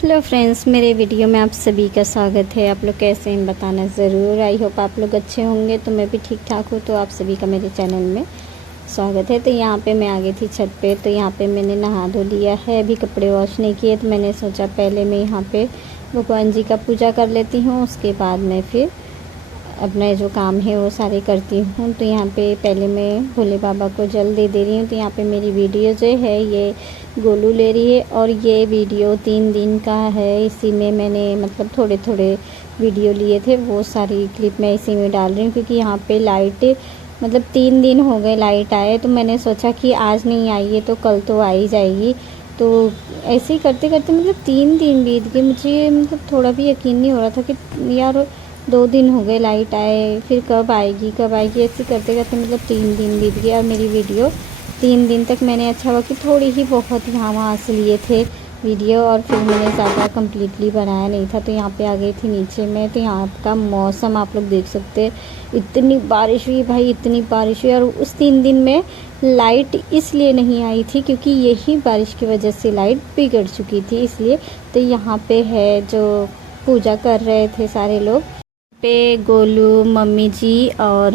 Hello friends, मेरे video में आप सभी का स्वागत है। आप लोग कैसे हैं बताना ज़रूर। आई होप आप लोग अच्छे होंगे। तो मैं भी ठीक ठाक हूँ। तो आप सभी का मेरे चैनल में स्वागत है। तो यहाँ पे मैं आ गई थी छत पे। तो यहाँ पे मैंने नहा धो लिया है, अभी कपड़े वॉश नहीं किए। तो मैंने सोचा पहले मैं यहाँ पे भगवान जी का पूजा कर लेती हूँ, उसके बाद मैं फिर अपने जो काम है वो सारे करती हूँ। तो यहाँ पे पहले मैं भोले बाबा को जल दे रही हूँ। तो यहाँ पे मेरी वीडियो जो है ये गोलू ले रही है, और ये वीडियो 3 दिन का है। इसी में मैंने मतलब थोड़े थोड़े वीडियो लिए थे, वो सारी क्लिप मैं इसी में डाल रही हूँ। क्योंकि यहाँ पे लाइट मतलब 3 दिन हो गए लाइट आए। तो मैंने सोचा कि आज नहीं आई है तो कल तो आ ही जाएगी। तो ऐसे ही करते करते मतलब 3 दिन बीत गए। मुझे मतलब थोड़ा भी यकीन नहीं हो रहा था कि यार 2 दिन हो गए लाइट आए, फिर कब आएगी कब आएगी। ऐसे करते करते मतलब 3 दिन बीत गए। और मेरी वीडियो 3 दिन तक मैंने अच्छा हुआ कि थोड़ी ही बहुत यहाँ वहाँ से लिए थे वीडियो, और फिर मैंने ज़्यादा कम्प्लीटली बनाया नहीं था। तो यहाँ पे आ गई थी नीचे में। तो यहाँ का मौसम आप लोग देख सकते हैं, इतनी बारिश हुई भाई, इतनी बारिश हुई। और उस 3 दिन में लाइट इसलिए नहीं आई थी क्योंकि यही बारिश की वजह से लाइट बिगड़ चुकी थी, इसलिए। तो यहाँ पे है जो पूजा कर रहे थे सारे लोग पे, गोलू, मम्मी जी और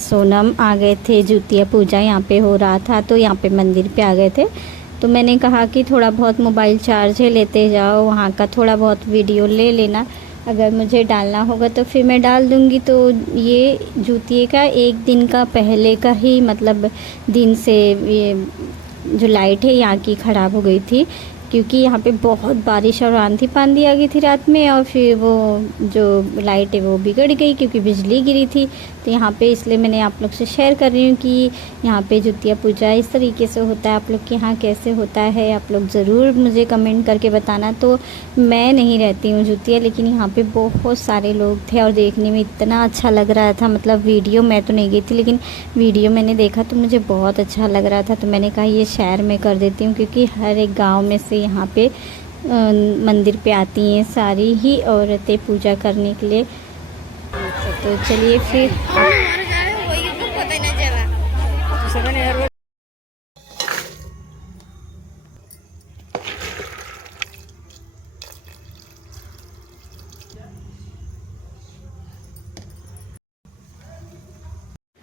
सोनम आ गए थे। जुतिया पूजा यहाँ पे हो रहा था, तो यहाँ पे मंदिर पे आ गए थे। तो मैंने कहा कि थोड़ा बहुत मोबाइल चार्ज है, लेते जाओ, वहाँ का थोड़ा बहुत वीडियो ले लेना, अगर मुझे डालना होगा तो फिर मैं डाल दूँगी। तो ये जुतिये का 1 दिन का पहले का ही मतलब दिन से ये जो लाइट है यहाँ की ख़राब हो गई थी। क्योंकि यहाँ पे बहुत बारिश और आंधी पांधी आ गई थी रात में, और फिर वो जो लाइट है वो बिगड़ गई क्योंकि बिजली गिरी थी। तो यहाँ पे इसलिए मैंने आप लोग से शेयर कर रही हूँ कि यहाँ पे जुतिया पूजा इस तरीके से होता है। आप लोग के यहाँ कैसे होता है आप लोग ज़रूर मुझे कमेंट करके बताना। तो मैं नहीं रहती हूँ जुतिया, लेकिन यहाँ पे बहुत सारे लोग थे और देखने में इतना अच्छा लग रहा था। मतलब वीडियो मैं तो नहीं गई थी, लेकिन वीडियो मैंने देखा तो मुझे बहुत अच्छा लग रहा था। तो मैंने कहा ये शेयर मैं कर देती हूँ, क्योंकि हर एक गाँव में से यहाँ पे मंदिर पे आती हैं सारी ही औरतें पूजा करने के लिए। तो चलिए फिर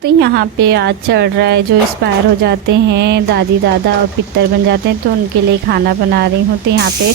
तो यहाँ पे आज चढ़ रहा है, जो एक्सपायर हो जाते हैं दादी दादा और पितर बन जाते हैं, तो उनके लिए खाना बना रही हूँ। तो यहाँ पे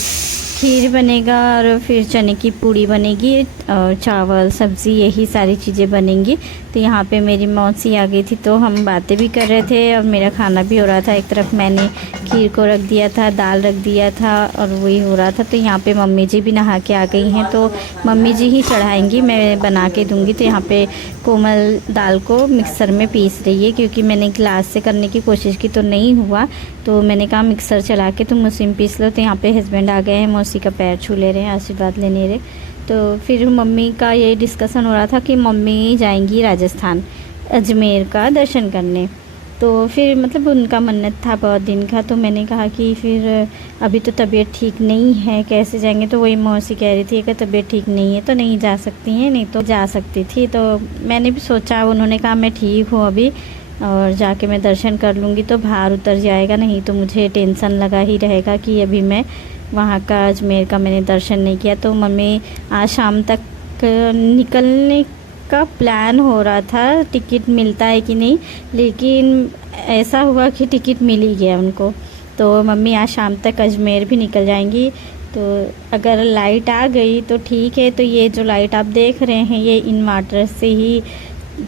खीर बनेगा, और फिर चने की पूड़ी बनेगी, और चावल सब्ज़ी यही सारी चीज़ें बनेंगी। तो यहाँ पे मेरी मौसी आ गई थी, तो हम बातें भी कर रहे थे और मेरा खाना भी हो रहा था। एक तरफ मैंने खीर को रख दिया था, दाल रख दिया था, और वही हो रहा था। तो यहाँ पे मम्मी जी भी नहा के आ गई हैं, तो मम्मी जी ही चढ़ाएंगी, मैं बना के दूँगी। तो यहाँ पे कोमल दाल को मिक्सर में पीस रही है, क्योंकि मैंने गिलास से करने की कोशिश की तो नहीं हुआ। तो मैंने कहा मिक्सर चला के तुम उसी में पीस लो। तो यहाँ पे हस्बैंड आ गए हैं, मौसी का पैर छू ले रहे हैं, आशीर्वाद लेने रहे। तो फिर मम्मी का ये डिस्कशन हो रहा था कि मम्मी जाएंगी राजस्थान, अजमेर का दर्शन करने। तो फिर मतलब उनका मन्नत था बहुत दिन का। तो मैंने कहा कि फिर अभी तो तबीयत ठीक नहीं है, कैसे जाएंगे। तो वही मौसी कह रही थी कि तबीयत ठीक नहीं है तो नहीं जा सकती हैं, नहीं तो जा सकती थी। तो मैंने भी सोचा, उन्होंने कहा मैं ठीक हूँ अभी, और जाके मैं दर्शन कर लूँगी तो भार उतर जाएगा, नहीं तो मुझे टेंशन लगा ही रहेगा कि अभी मैं वहाँ का अजमेर का मैंने दर्शन नहीं किया। तो मम्मी आज शाम तक निकलने का प्लान हो रहा था, टिकट मिलता है कि नहीं, लेकिन ऐसा हुआ कि टिकट मिल ही गया उनको। तो मम्मी आज शाम तक अजमेर भी निकल जाएंगी। तो अगर लाइट आ गई तो ठीक है। तो ये जो लाइट आप देख रहे हैं ये इन्वर्टर से ही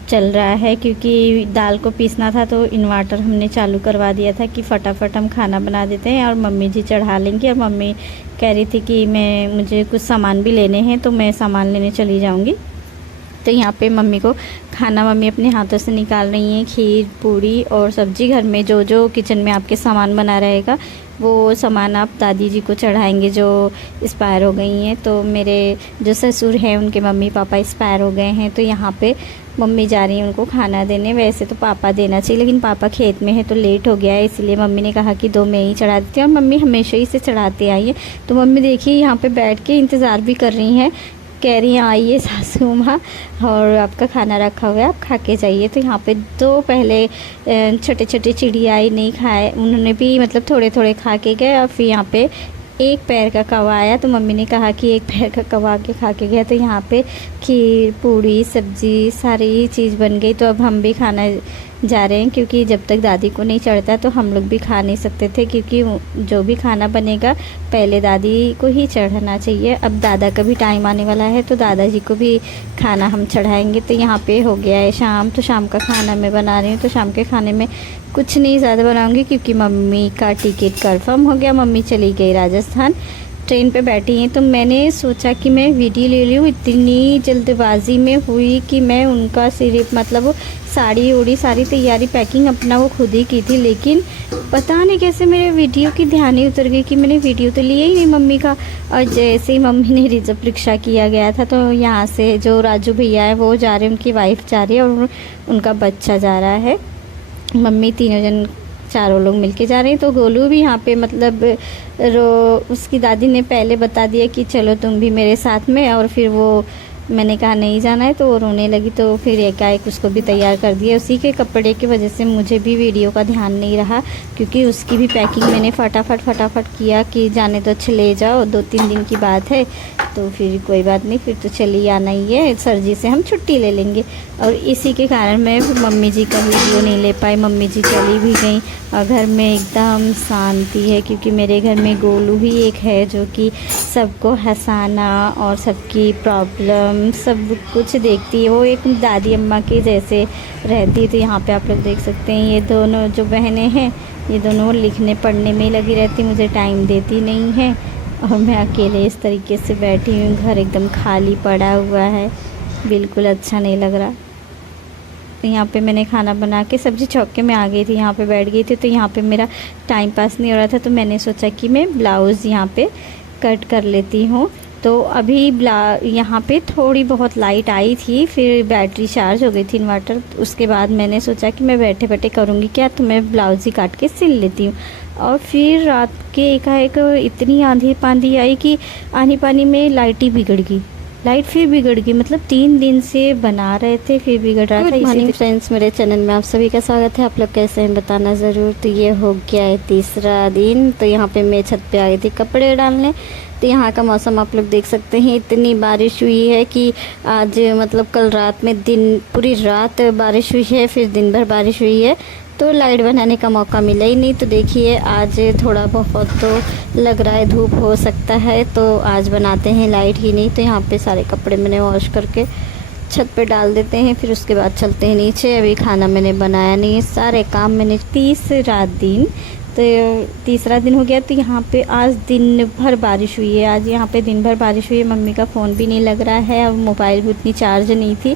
चल रहा है, क्योंकि दाल को पीसना था तो इन्वर्टर हमने चालू करवा दिया था कि फटाफट हम खाना बना देते हैं और मम्मी जी चढ़ा लेंगी। और मम्मी कह रही थी कि मुझे कुछ सामान भी लेने हैं, तो मैं सामान लेने चली जाऊंगी। तो यहाँ पे मम्मी को खाना मम्मी अपने हाथों से निकाल रही हैं, खीर पूड़ी और सब्जी। घर में जो जो किचन में आपके सामान बना रहेगा वो सामान आप दादी जी को चढ़ाएंगे जो एक्सपायर हो गई हैं। तो मेरे जो ससुर हैं उनके मम्मी पापा एक्सपायर हो गए हैं, तो यहाँ पे मम्मी जा रही हैं उनको खाना देने। वैसे तो पापा देना चाहिए, लेकिन पापा खेत में है तो लेट हो गया है, इसलिए मम्मी ने कहा कि 2 मैं ही चढ़ा देती हूँ। और मम्मी हमेशा ही से चढ़ाते आई है। तो मम्मी देखिए यहाँ पे बैठ के इंतज़ार भी कर रही हैं, कह रही हैं आइए सासू माँ, और आपका खाना रखा हुआ है, आप खा के जाइए। तो यहाँ पे 2 पहले छोटे छोटे चिड़िया आई नहीं खाए, उन्होंने भी मतलब थोड़े थोड़े खा के गए, और फिर यहाँ पे एक पैर का कौवा आया, तो मम्मी ने कहा कि एक पैर का कौवा के खा के गया। तो यहाँ पे खीर, पूड़ी, सब्जी सारी चीज़ बन गई। तो अब हम भी खाना जा रहे हैं, क्योंकि जब तक दादी को नहीं चढ़ता तो हम लोग भी खा नहीं सकते थे, क्योंकि जो भी खाना बनेगा पहले दादी को ही चढ़ाना चाहिए। अब दादा का भी टाइम आने वाला है, तो दादाजी को भी खाना हम चढ़ाएंगे। तो यहाँ पे हो गया है शाम, तो शाम का खाना मैं बना रही हूँ। तो शाम के खाने में कुछ नहीं ज़्यादा बनाऊँगी, क्योंकि मम्मी का टिकट कंफर्म हो गया। मम्मी चली गई राजस्थान, ट्रेन पे बैठी हैं। तो मैंने सोचा कि मैं वीडियो ले लूँ। इतनी जल्दबाजी में हुई कि मैं उनका सिर्फ मतलब साड़ी उड़ी सारी तैयारी पैकिंग अपना वो खुद ही की थी, लेकिन पता नहीं कैसे मेरे वीडियो की ध्यान ही उतर गई कि मैंने वीडियो तो लिया ही नहीं मम्मी का। और जैसे ही मम्मी ने रिजर्व रिक्शा किया गया था, तो यहाँ से जो राजू भैया है वो जा रहे हैं, उनकी वाइफ जा रही है और उनका बच्चा जा रहा है। मम्मी तीनों जन चारों लोग मिलके जा रहे हैं। तो गोलू भी यहाँ पे मतलब उसकी दादी ने पहले बता दिया कि चलो तुम भी मेरे साथ में, और फिर वो मैंने कहा नहीं जाना है, तो वो रोने लगी। तो फिर एकाएक उसको भी तैयार कर दिया। उसी के कपड़े की वजह से मुझे भी वीडियो का ध्यान नहीं रहा, क्योंकि उसकी भी पैकिंग मैंने फटाफट किया कि जाने तो चले जाओ, 2-3 दिन की बात है, तो फिर कोई बात नहीं, फिर तो चली आना ही है, सर जी से हम छुट्टी ले लेंगे। और इसी के कारण मैं मम्मी जी का वीडियो नहीं ले पाई। मम्मी जी चली भी गई और घर में एकदम शांति है, क्योंकि मेरे घर में गोलू ही एक है जो कि सबको हंसाना और सबकी प्रॉब्लम सब कुछ देखती है। वो एक दादी अम्मा के जैसे रहती है। तो यहाँ पे आप लोग देख सकते हैं, ये दोनों जो बहनें हैं, ये दोनों लिखने पढ़ने में लगी रहती, मुझे टाइम देती नहीं है। और मैं अकेले इस तरीके से बैठी हूँ, घर एकदम खाली पड़ा हुआ है, बिल्कुल अच्छा नहीं लग रहा। तो यहाँ पे मैंने खाना बना के सब्ज़ी चौके में आ गई थी, यहाँ पे बैठ गई थी। तो यहाँ पे मेरा टाइम पास नहीं हो रहा था, तो मैंने सोचा कि मैं ब्लाउज़ यहाँ पे कट कर लेती हूँ। तो अभी यहाँ पे थोड़ी बहुत लाइट आई थी, फिर बैटरी चार्ज हो गई थी इन्वर्टर। उसके बाद मैंने सोचा कि मैं बैठे बैठे करूँगी क्या, तो मैं ब्लाउज़ ही काट के सिल लेती हूँ। और फिर रात के एकाएक इतनी आंधी पांधी आई कि आंधी पानी में लाइट ही बिगड़ गई। लाइट फिर बिगड़ गई, मतलब 3 दिन से बना रहे थे फिर बिगड़ रहा था। गुड मॉर्निंग फ्रेंड्स, मेरे चैनल में आप सभी का स्वागत है। आप लोग कैसे हैं बताना ज़रूर। तो ये हो गया है तीसरा दिन। तो यहाँ पे मैं छत पे आई थी कपड़े डालने। तो यहाँ का मौसम आप लोग देख सकते हैं, इतनी बारिश हुई है कि आज मतलब कल रात में पूरी रात बारिश हुई है, फिर दिन भर बारिश हुई है, तो लाइट बनाने का मौका मिला ही नहीं। तो देखिए आज थोड़ा बहुत तो लग रहा है धूप हो सकता है, तो आज बनाते हैं, लाइट ही नहीं। तो यहाँ पे सारे कपड़े मैंने वॉश करके छत पे डाल देते हैं, फिर उसके बाद चलते हैं नीचे। अभी खाना मैंने बनाया नहीं है, सारे काम मैंने तीसरा दिन हो गया। तो यहाँ पे आज दिन भर बारिश हुई है, आज यहाँ पे दिन भर बारिश हुई है। मम्मी का फ़ोन भी नहीं लग रहा है और मोबाइल भी उतनी चार्ज नहीं थी,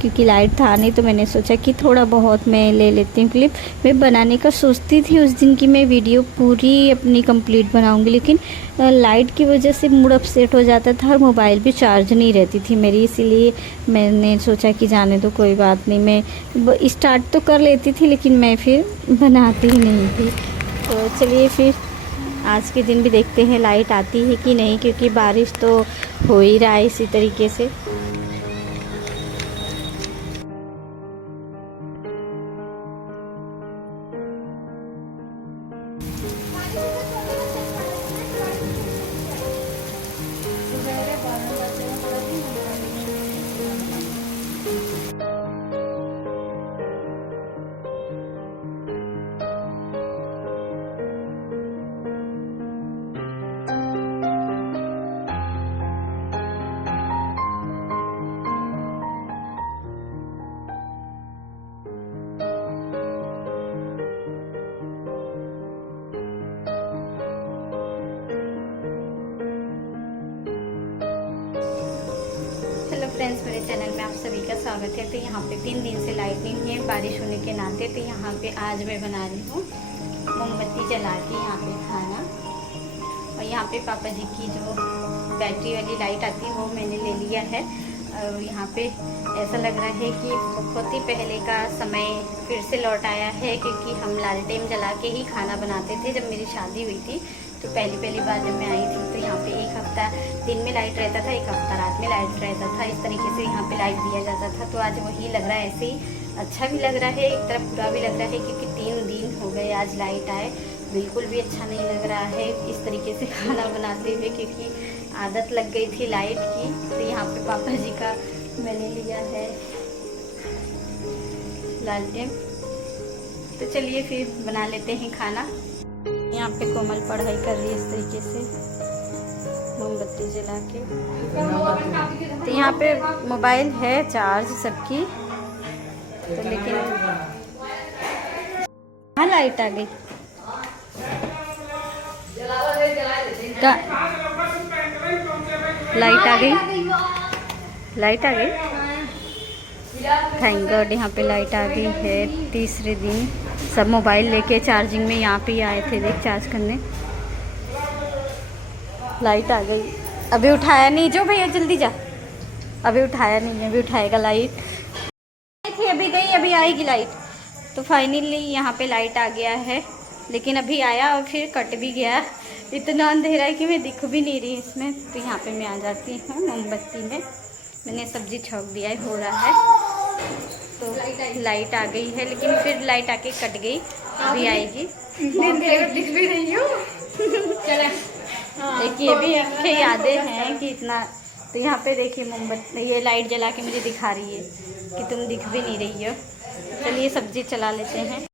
क्योंकि लाइट था नहीं। तो मैंने सोचा कि थोड़ा बहुत मैं ले लेती हूँ क्लिप। मैं बनाने का सोचती थी उस दिन की मैं वीडियो पूरी अपनी कंप्लीट बनाऊँगी, लेकिन लाइट की वजह से मूड अपसेट हो जाता था और मोबाइल भी चार्ज नहीं रहती थी मेरी, इसीलिए मैंने सोचा कि जाने दो, कोई बात नहीं। मैं स्टार्ट तो कर लेती थी, लेकिन मैं फिर बनाती ही नहीं थी। तो चलिए फिर आज के दिन भी देखते हैं लाइट आती है कि नहीं, क्योंकि बारिश तो हो ही रहा है इसी तरीके से। हेलो फ्रेंड्स, मेरे चैनल में आप सभी का स्वागत है। तो यहाँ पे 3 दिन से लाइट नहीं है बारिश होने के नाते। तो यहाँ पे आज मैं बना रही हूँ मोमबत्ती जला के यहाँ पे खाना। और यहाँ पे पापा जी की जो बैटरी वाली लाइट आती है वो मैंने ले लिया है। और यहाँ पे ऐसा लग रहा है कि बहुत ही पहले का समय फिर से लौट आया है, क्योंकि हम लालटेन जला के ही खाना बनाते थे जब मेरी शादी हुई थी। तो पहली बार जब मैं आई थी, तो यहाँ पे 1 हफ्ता दिन में लाइट रहता था, 1 हफ्ता रात में लाइट रहता था, इस तरीके से यहाँ पे लाइट दिया जाता था। तो आज वही लग रहा है, ऐसे ही अच्छा भी लग रहा है, एक तरफ बुरा भी लग रहा है, क्योंकि 3 दिन हो गए आज लाइट आए। बिल्कुल भी अच्छा नहीं लग रहा है इस तरीके से खाना बनाते हुए, क्योंकि आदत लग गई थी लाइट की। तो यहाँ पे पापा जी का मैंने लिया है लालटेन। तो चलिए फिर बना लेते हैं खाना। यहाँ पे कोमल पढ़ाई कर रही है इस तरीके से मोमबत्ती जला के। तो यहाँ पे मोबाइल है चार्ज सबकी, तो लेकिन हाँ लाइट आ गई। लाइट आ गई, लाइट आ गई। थैंक गॉड यहाँ पे लाइट आ गई है। तीसरे दिन सब मोबाइल लेके चार्जिंग में यहाँ पे ही आए थे देख चार्ज करने। लाइट आ गई। अभी उठाया नहीं, जो भैया जल्दी जा। अभी उठाया नहीं है, अभी उठाएगा लाइट। थी अभी गई, अभी आएगी लाइट। तो फाइनली यहाँ पे लाइट आ गया है, लेकिन अभी आया और फिर कट भी गया। इतना अंधेरा है कि मैं दिख भी नहीं रही इसमें। तो यहाँ पे मैं आ जाती हूँ मोमबत्ती में। मैंने सब्जी छौंक दिया है, हो रहा है। तो लाइट आ गई है, लेकिन फिर लाइट आके कट गई, अभी आएगी। दिख भी रही हो। एक ये भी एक यादें हैं कि इतना। तो यहाँ पे देखिए मोमबत्ती, ये लाइट जला के मुझे दिखा रही है कि तुम दिख भी नहीं रही हो। चलिए सब्जी चला लेते हैं।